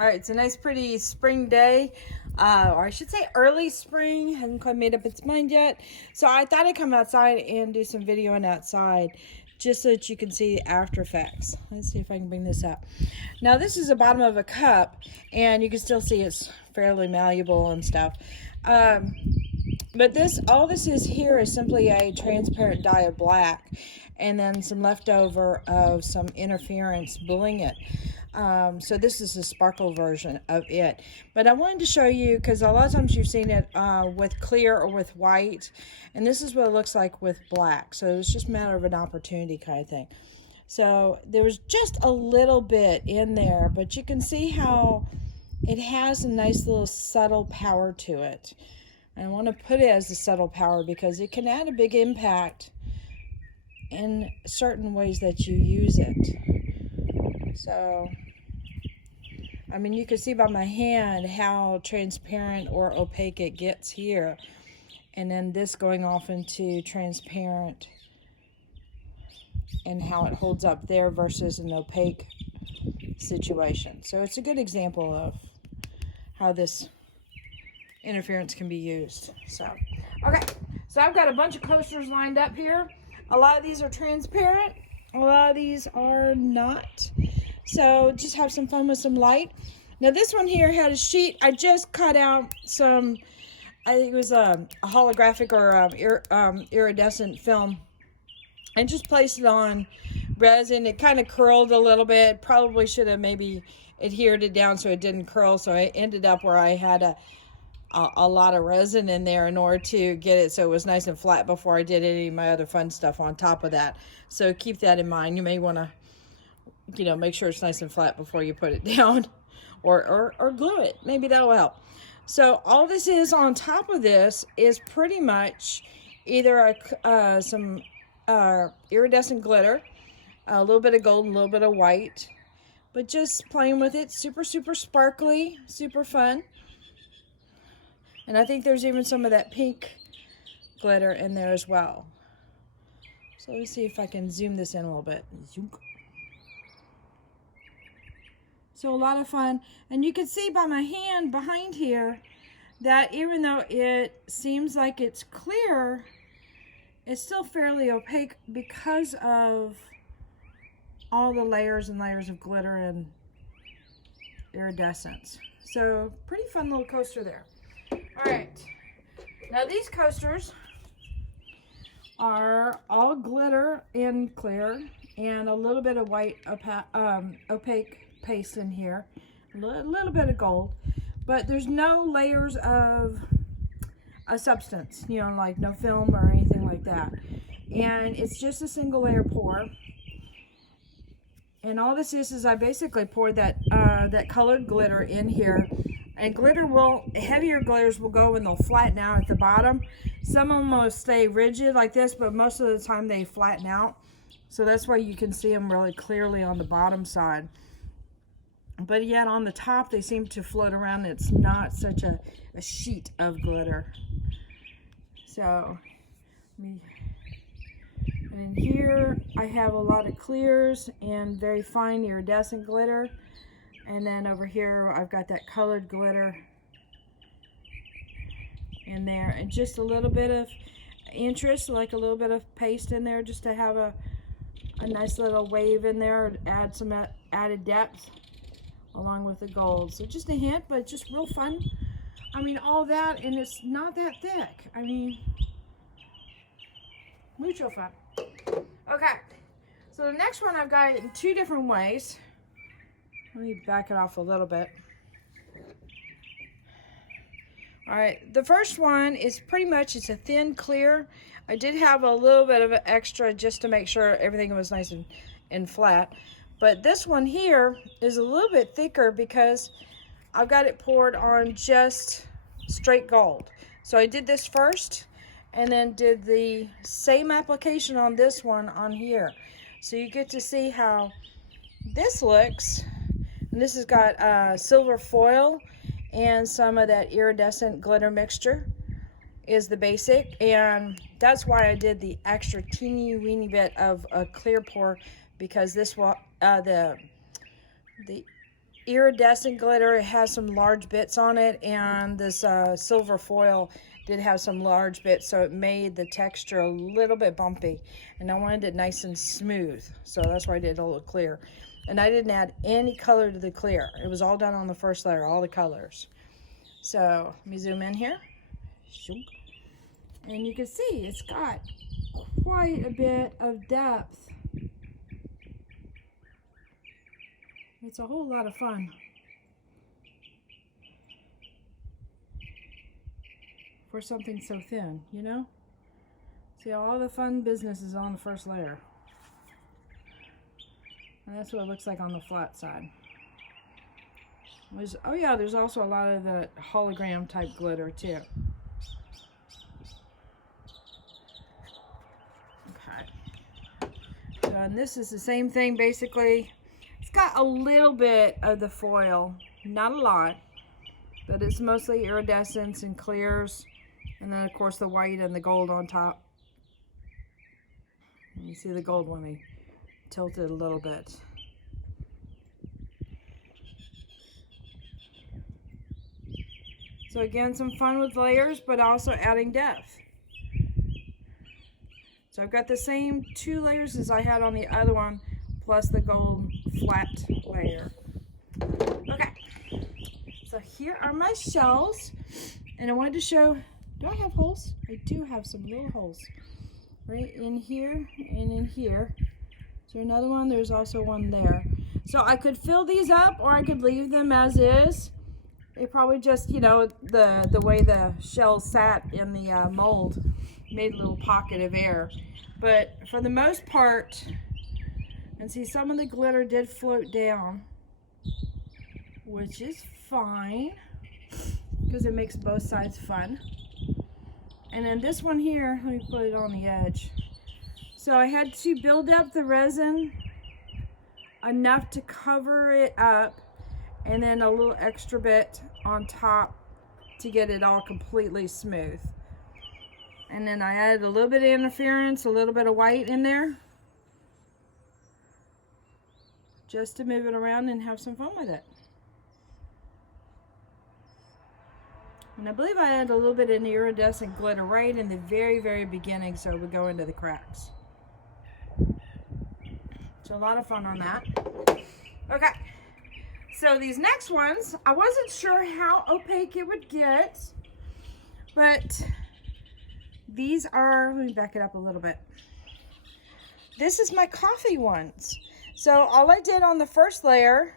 All right, it's a nice pretty spring day, or I should say early spring. Hasn't quite made up its mind yet. So I thought I'd come outside and do some videoing outside just so that you can see the after effects. Let's see if I can bring this up. Now this is the bottom of a cup, and you can still see it's fairly malleable and stuff. But all this is here is simply a transparent dye of black, and then some leftover of some interference bluing it. So this is a sparkle version of it. But I wanted to show you, because a lot of times you've seen it with clear or with white, and this is what it looks like with black. So it's just a matter of an opportunity kind of thing. So there was just a little bit in there, but you can see how it has a nice little subtle power to it. And I want to put it as a subtle power because it can add a big impact in certain ways that you use it. So, I mean, you can see by my hand how transparent or opaque it gets here. And then this going off into transparent and how it holds up there versus an opaque situation. So it's a good example of how this interference can be used. So, okay, so I've got a bunch of coasters lined up here. A lot of these are transparent, a lot of these are not. So just have some fun with some light. Now this one here had a sheet. I just cut out some, I think it was a holographic or iridescent film, and just placed it on resin. It kind of curled a little bit. Probably should have maybe adhered it down so it didn't curl. So I ended up where I had a lot of resin in there in order to get it so it was nice and flat before I did any of my other fun stuff on top of that. So keep that in mind. You may want to, make sure it's nice and flat before you put it down, or glue it. Maybe that will help. So all this is on top of this is pretty much either some iridescent glitter, a little bit of gold, and a little bit of white, but just playing with it. Super, super sparkly, super fun. And I think there's even some of that pink glitter in there as well. So let me see if I can zoom this in a little bit. So a lot of fun. And you can see by my hand behind here that even though it seems like it's clear, it's still fairly opaque because of all the layers and layers of glitter and iridescence. So pretty fun little coaster there. All right, now these coasters are all glitter and clear, and a little bit of white opaque paste in here, a little bit of gold, but there's no layers of a substance, like no film or anything like that. And it's just a single layer pour. And all this is I basically poured that colored glitter in here. And heavier glitters will go and they'll flatten out at the bottom. Some of them will stay rigid like this, but most of the time they flatten out. So that's why you can see them really clearly on the bottom side. But yet on the top, they seem to float around. It's not such a sheet of glitter. So, and in here, I have a lot of clears and very fine iridescent glitter. And then over here, I've got that colored glitter in there. And just a little bit of interest, like a little bit of paste in there, just to have a nice little wave in there, add some added depth along with the gold. So just a hint, but just real fun. I mean, all that, and it's not that thick. I mean, mucho fun. Okay, so the next one I've got it in two different ways. Let me back it off a little bit. All right, the first one is pretty much, it's a thin clear. I did have a little bit of an extra just to make sure everything was nice and flat. But this one here is a little bit thicker because I've got it poured on just straight gold. So I did this first and then did the same application on this one on here. So you get to see how this looks. And this has got silver foil and some of that iridescent glitter mixture is the basic. And that's why I did the extra teeny weeny bit of a clear pour, because this will, the iridescent glitter. It has some large bits on it, and this silver foil did have some large bits, so it made the texture a little bit bumpy, and I wanted it nice and smooth, so that's why I did a little clear. And I didn't add any color to the clear. It was all done on the first layer, all the colors. So let me zoom in here, and you can see it's got quite a bit of depth. It's a whole lot of fun for something so thin, you know? See, all the fun business is on the first layer. And that's what it looks like on the flat side. Oh yeah, there's also a lot of the hologram type glitter too. Okay. So, and this is the same thing basically. It's got a little bit of the foil, not a lot, but it's mostly iridescence and clears, and then of course the white and the gold on top. And you see the gold when they tilt it a little bit. So again, some fun with layers, but also adding depth. So I've got the same 2 layers as I had on the other one, plus the gold flat layer. Okay, so here are my shells, and I wanted to show, do I have holes? I do have some little holes right in here and in here. So another one, there's also one there. So I could fill these up, or I could leave them as is. It probably just, you know, the way the shells sat in the mold made a little pocket of air. But for the most part, and see, some of the glitter did float down, which is fine because it makes both sides fun. And then this one here, let me put it on the edge. So I had to build up the resin enough to cover it up, and then a little extra bit on top to get it all completely smooth. And then I added a little bit of interference, a little bit of white in there, just to move it around and have some fun with it. And I believe I added a little bit of iridescent glitter right in the very, very beginning, so it would go into the cracks. So a lot of fun on that. Okay, so these next ones, I wasn't sure how opaque it would get, but these are, let me back it up a little bit. This is my coffee ones. So all I did on the first layer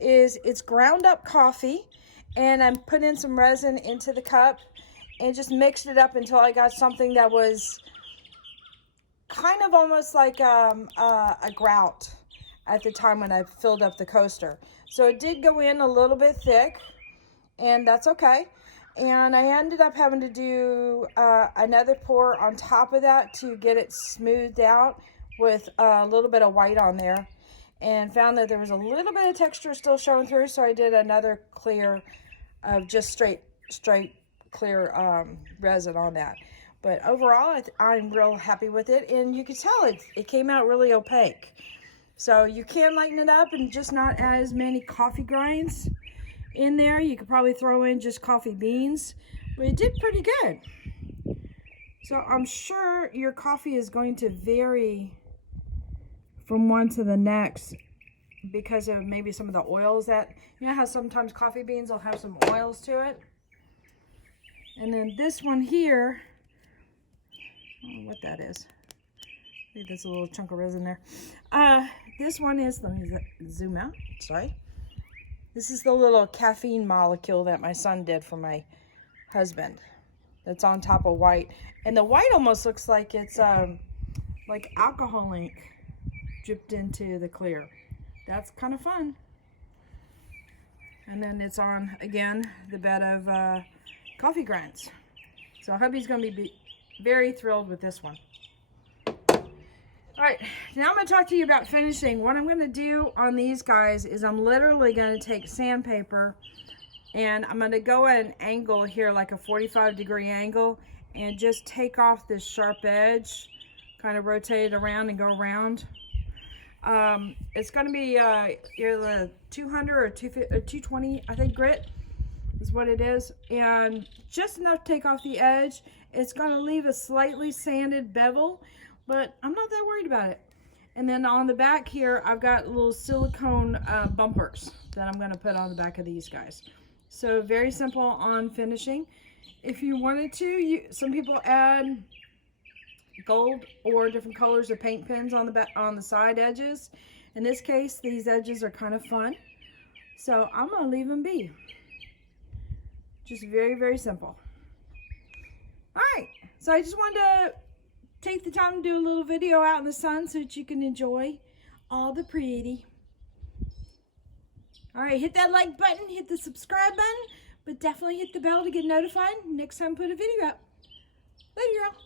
is it's ground up coffee, and I'm putting in some resin into the cup and just mixed it up until I got something that was kind of almost like a grout at the time when I filled up the coaster. So it did go in a little bit thick, and that's okay. And I ended up having to do another pour on top of that to get it smoothed out with a little bit of white on there, and found that there was a little bit of texture still showing through, so I did another clear of just straight clear resin on that. But overall, I'm real happy with it, and you can tell it came out really opaque. So you can lighten it up and just not add as many coffee grinds in there. You could probably throw in just coffee beans, but it did pretty good. So I'm sure your coffee is going to vary from one to the next because of maybe some of the oils that, you know how sometimes coffee beans will have some oils to it. And then this one here, I don't know what that is. I think there's a little chunk of resin there. This one is, let me zoom out, sorry. This is the little caffeine molecule that my son did for my husband. That's on top of white. And the white almost looks like it's like alcohol ink dripped into the clear. That's kind of fun. And then it's on, again, the bed of coffee grinds. So hubby's going to be very thrilled with this one. All right, now I'm going to talk to you about finishing. What I'm going to do on these guys is I'm literally going to take sandpaper, and I'm going to go at an angle here, like a 45-degree angle, and just take off this sharp edge, kind of rotate it around and go around. It's going to be either 200 or 220, I think, grit is what it is. And just enough to take off the edge. It's going to leave a slightly sanded bevel, but I'm not that worried about it. And then on the back here, I've got little silicone bumpers that I'm going to put on the back of these guys. So very simple on finishing. If you wanted to, some people add gold or different colors of paint pens on the back, on the side edges. In this case, these edges are kind of fun, so I'm going to leave them be. Just very, very simple. All right, so I just wanted to take the time to do a little video out in the sun so that you can enjoy all the pretty. All right, hit that like button, hit the subscribe button, but definitely hit the bell to get notified next time I put a video up. Later, y'all.